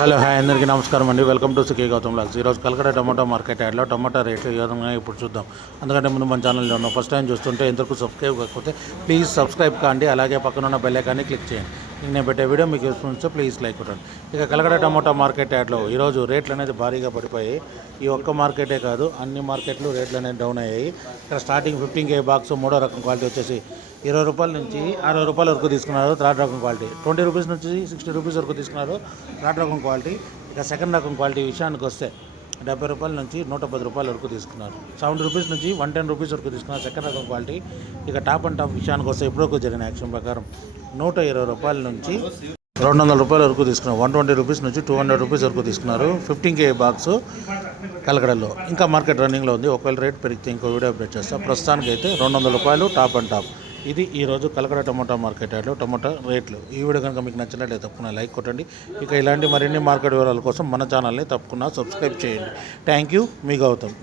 Hello hi అందరికీ నమస్కారం అండి. Welcome to Sukhi Gautam logs. ఈరోజు కలకడ టమాటో మార్కెట్ యాడ్లో టమాటా రేట్లు ఏ విధంగా ఇప్పుడు చూద్దాం. అందుకంటే ముందు మన ఛానల్లో ఉన్నాం. ఫస్ట్ టైం చూస్తుంటే ఇంతకు సబ్స్క్రైబ్ కాకపోతే ప్లీజ్ సబ్స్క్రైబ్ కాండి. అలాగే పక్కన ఉన్న బెల్ ఐకాన్ని క్లిక్ చేయండి. నేను పెట్టే వీడియో మీకు చూస్తే ప్లీజ్ లైక్ కొట్టండి. ఇక కలకడ టమాటో మార్కెట్ యాడ్లో ఈరోజు రేట్లు అనేది భారీగా పడిపోయాయి. ఈ ఒక్క మార్కెటే కాదు, అన్ని మార్కెట్లు రేట్లు అనేది డౌన్ అయ్యాయి. ఇక్కడ స్టార్టింగ్ 15K బాక్స్ మూడో రకం క్వాలిటీ వచ్చేసి 20 రూపాయల నుంచి 60 రూపాయల వరకు తీసుకున్నారు. థర్డ్ రకం క్వాలిటీ 20 రూపీస్ నుంచి 60 రూపీస్ వరకు తీసుకున్నారు. థర్డ్ రకం క్వాలిటీ. ఇక సెకండ్ రకం క్వాలిటీ విషయానికి వస్తే 70 రూపాయల నుంచి 110 రూపాయల వరకు తీసుకున్నారు. 70 రూపీస్ నుంచి 110 రూపీస్ వరకు తీసుకున్నారు సెకండ్ రకం క్వాలిటీ. ఇక టాప్ అండ్ టాప్ విషయానికి వస్తే ఇప్పుడు జరిగిన యాక్షన్ ప్రకారం 120 రూపాయల నుంచి 200 రూపాయల వరకు తీసుకున్నారు. 120 రూపీస్ నుంచి 200 రూపీస్ వరకు తీసుకున్నారు. 15K బాక్స్ కలకడలో ఇంకా మార్కెట్ రన్నింగ్లో ఉంది. ఒకవేళ రేట్ పెరిగితే ఇంకో వీడియో అప్డేట్ చేస్తాం. ప్రస్తుతానికి అయితే 200 రూపాయలు టాప్ అండ్ టాప్. ఇది ఈరోజు కలకడ టమాటా మార్కెట్ యార్డ్లో టమాటా రేట్లు. ఈ వీడియో కనుక మీకు నచ్చినట్లయితే తప్పకుండా లైక్ కొట్టండి. ఇక ఇలాంటి మరిన్ని మార్కెట్ వివరాల కోసం మన ఛానల్ని తప్పకుండా సబ్స్క్రైబ్ చేయండి. థ్యాంక్ యూ, మీ గౌతమ్.